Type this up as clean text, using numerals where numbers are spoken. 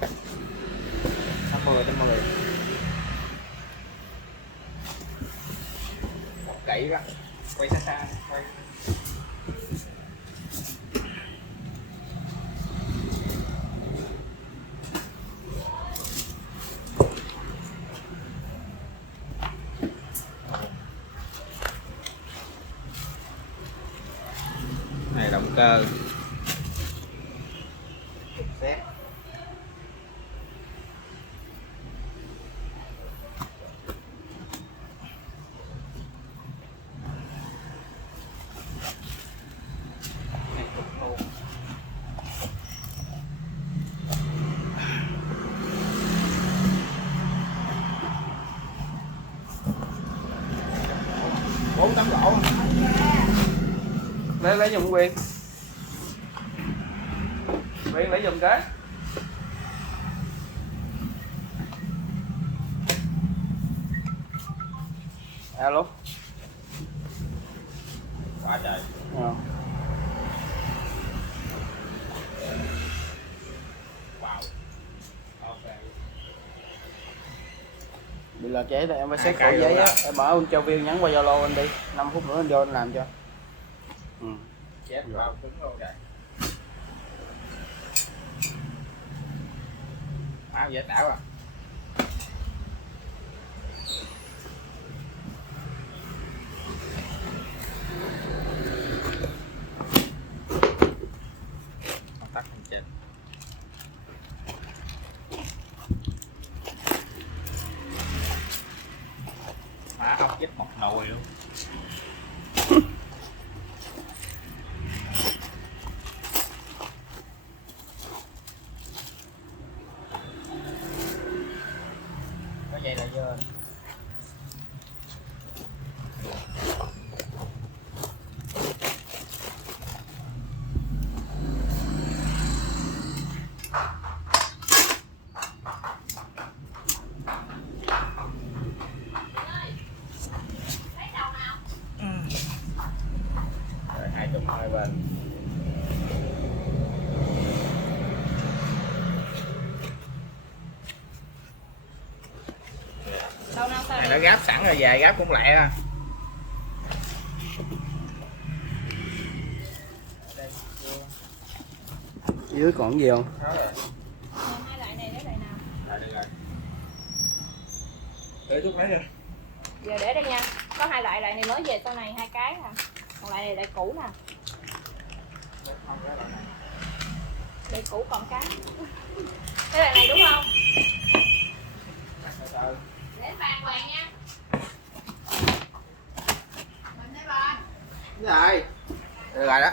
50 110. Đọc kỹ đó, quay xa xa quay. Này động cơ xét. Bốn tấm lỗ lấy giùm Quyền lấy giùm cái alo quá trời. Wow. Okay. Bây giờ chế em phải xét khổ giấy á, em bảo cho Viên nhắn qua Zalo anh đi, 5 phút nữa anh vô anh làm cho. Chép vào cứng luôn rồi. Dễ tạo à. Tắt lên trên. Ốc chết một nồi luôn. Có vậy là vô. Rồi 220 bên. Này nó gáp sẵn rồi, về gáp cũng lẹ à. Dưới còn gì không? Hai loại này lấy loại nào? Được rồi. Để chút lấy rồi. Giờ để đây nha. Có hai loại này mới về sau này 2 cái nè. Còn loại này loại cũ nè. Loại cũ còn cái. Cái loại này đúng không? Để bàn hoàng nha. Mình thấy bàn. Rồi. Được rồi đó.